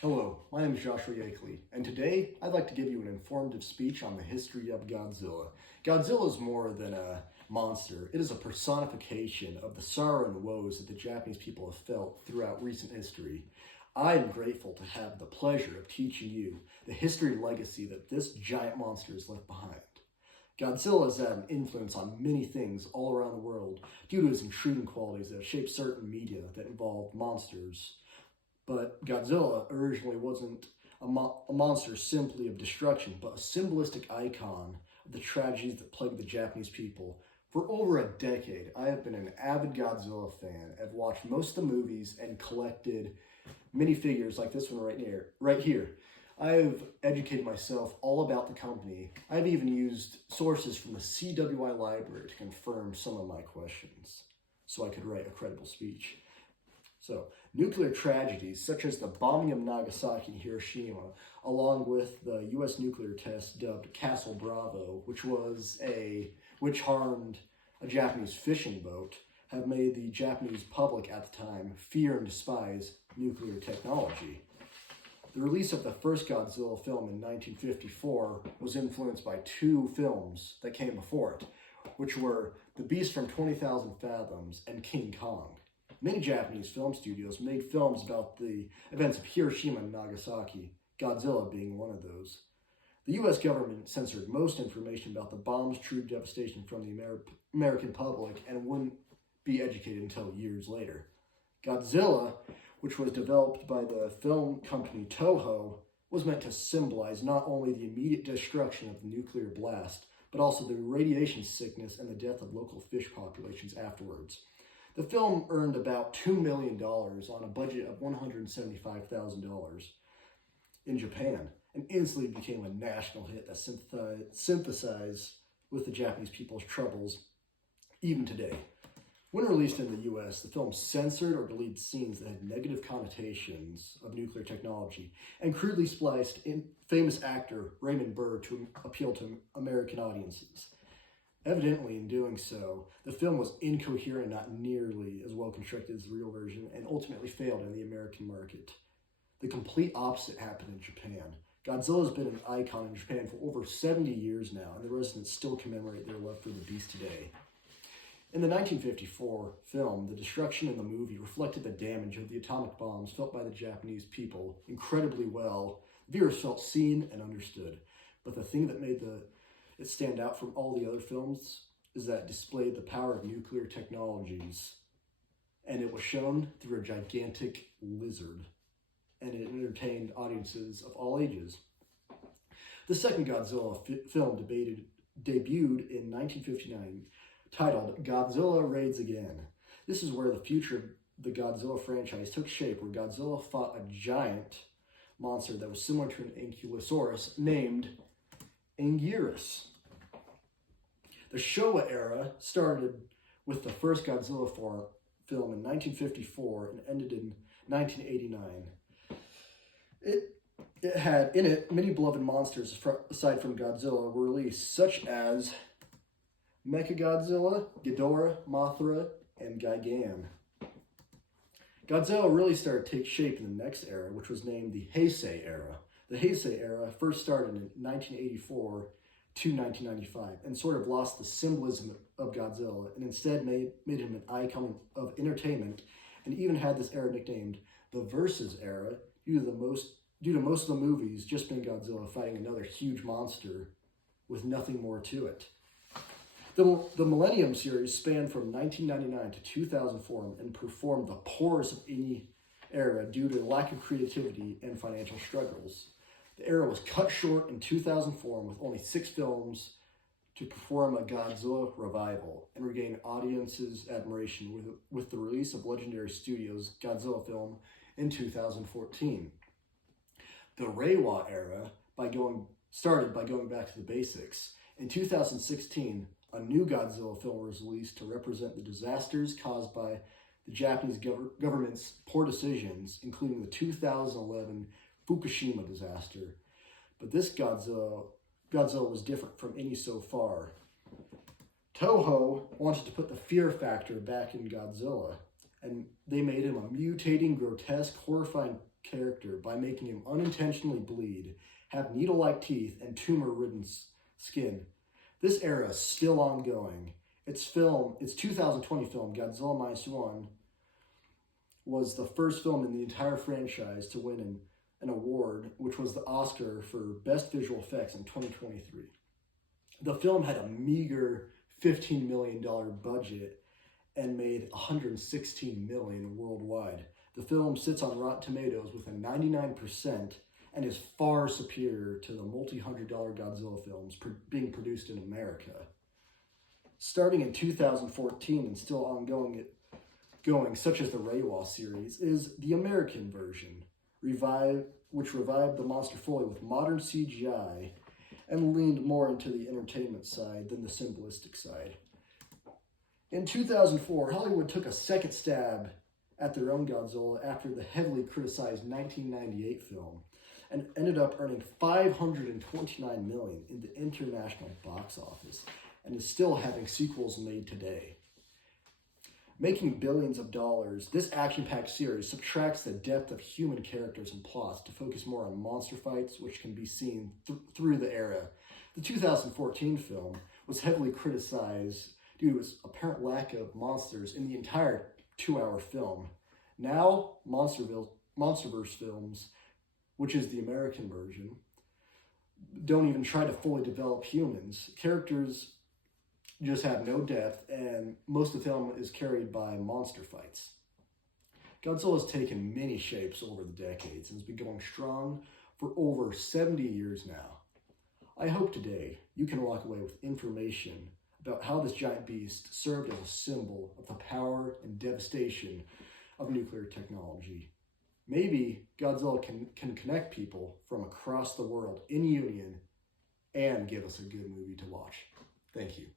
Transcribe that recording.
Hello, my name is Joshua Yakeley, and today I'd like to give you an informative speech on the history of Godzilla. Godzilla is more than a monster. It is a personification of the sorrow and woes that the Japanese people have felt throughout recent history. I am grateful to have the pleasure of teaching you the history and legacy that this giant monster has left behind. Godzilla has had an influence on many things all around the world due to his intriguing qualities that have shaped certain media that involve monsters. But Godzilla originally wasn't a monster simply of destruction, but a symbolistic icon of the tragedies that plagued the Japanese people. For over a decade, I have been an avid Godzilla fan. I've watched most of the movies and collected minifigures like this one right here. I have educated myself all about the company. I've even used sources from the CWI library to confirm some of my questions so I could write a credible speech. So, nuclear tragedies such as the bombing of Nagasaki and Hiroshima, along with the U.S. nuclear test dubbed Castle Bravo, which harmed a Japanese fishing boat, have made the Japanese public at the time fear and despise nuclear technology. The release of the first Godzilla film in 1954 was influenced by two films that came before it, which were The Beast from 20,000 Fathoms and King Kong. Many Japanese film studios made films about the events of Hiroshima and Nagasaki, Godzilla being one of those. The U.S. government censored most information about the bomb's true devastation from the American public and wouldn't be educated until years later. Godzilla, which was developed by the film company Toho, was meant to symbolize not only the immediate destruction of the nuclear blast, but also the radiation sickness and the death of local fish populations afterwards. The film earned about $2 million on a budget of $175,000 in Japan and instantly became a national hit that sympathized with the Japanese people's troubles even today. When released in the U.S., the film censored or deleted scenes that had negative connotations of nuclear technology and crudely spliced in famous actor Raymond Burr to appeal to American audiences. Evidently, in doing so, the film was incoherent and not nearly as well constructed as the real version and ultimately failed in the American market. The complete opposite happened in Japan. Godzilla has been an icon in Japan for over 70 years now, and the residents still commemorate their love for the beast today. In the 1954 film, the destruction in the movie reflected the damage of the atomic bombs felt by the Japanese people incredibly well. Viewers felt seen and understood. But the thing that made it stand out from all the other films is that it displayed the power of nuclear technologies. And it was shown through a gigantic lizard. And it entertained audiences of all ages. The second Godzilla film debuted in 1959, titled Godzilla Raids Again. This is where the future of the Godzilla franchise took shape, where Godzilla fought a giant monster that was similar to an ankylosaurus named Anguirus. The Showa era started with the first Godzilla film in 1954 and ended in 1989. It had in it many beloved monsters aside from Godzilla were released, such as Mechagodzilla, Ghidorah, Mothra, and Gigan. Godzilla really started to take shape in the next era, which was named the Heisei era. The Heisei era first started in 1984 to 1995 and sort of lost the symbolism of Godzilla and instead made him an icon of entertainment and even had this era nicknamed the Versus era due to most of the movies just being Godzilla fighting another huge monster with nothing more to it. The Millennium series spanned from 1999 to 2004 and performed the poorest of any era due to lack of creativity and financial struggles. The era was cut short in 2004 with only 6 films to perform a Godzilla revival and regain audiences' admiration with the release of Legendary Studios' Godzilla film in 2014. The Reiwa era started by going back to the basics. In 2016, a new Godzilla film was released to represent the disasters caused by the Japanese government's poor decisions, including the 2011 Fukushima disaster. But this Godzilla was different from any so far. Toho wanted to put the fear factor back in Godzilla, and they made him a mutating, grotesque, horrifying character by making him unintentionally bleed, have needle-like teeth, and tumor-ridden skin. This era is still ongoing. Its 2020 film, Godzilla Minus One, was the first film in the entire franchise to win an award, which was the Oscar for Best Visual Effects in 2023. The film had a meager $15 million budget and made $116 million worldwide. The film sits on Rotten Tomatoes with a 99% and is far superior to the multi-$100 Godzilla films being produced in America. Starting in 2014 and still ongoing, such as the Reiwa series, is the American version, which revived the monster fully with modern CGI and leaned more into the entertainment side than the simplistic side. In 2004, Hollywood took a second stab at their own Godzilla after the heavily criticized 1998 film and ended up earning $529 million in the international box office and is still having sequels made today. Making billions of dollars, this action-packed series subtracts the depth of human characters and plots to focus more on monster fights, which can be seen through the era. The 2014 film was heavily criticized due to its apparent lack of monsters in the entire 2-hour film. Now, Monsterverse films, which is the American version, don't even try to fully develop humans. Characters just have no depth, and most of the film is carried by monster fights. Godzilla has taken many shapes over the decades and has been going strong for over 70 years now. I hope today you can walk away with information about how this giant beast served as a symbol of the power and devastation of nuclear technology. Maybe Godzilla can connect people from across the world in union and give us a good movie to watch. Thank you.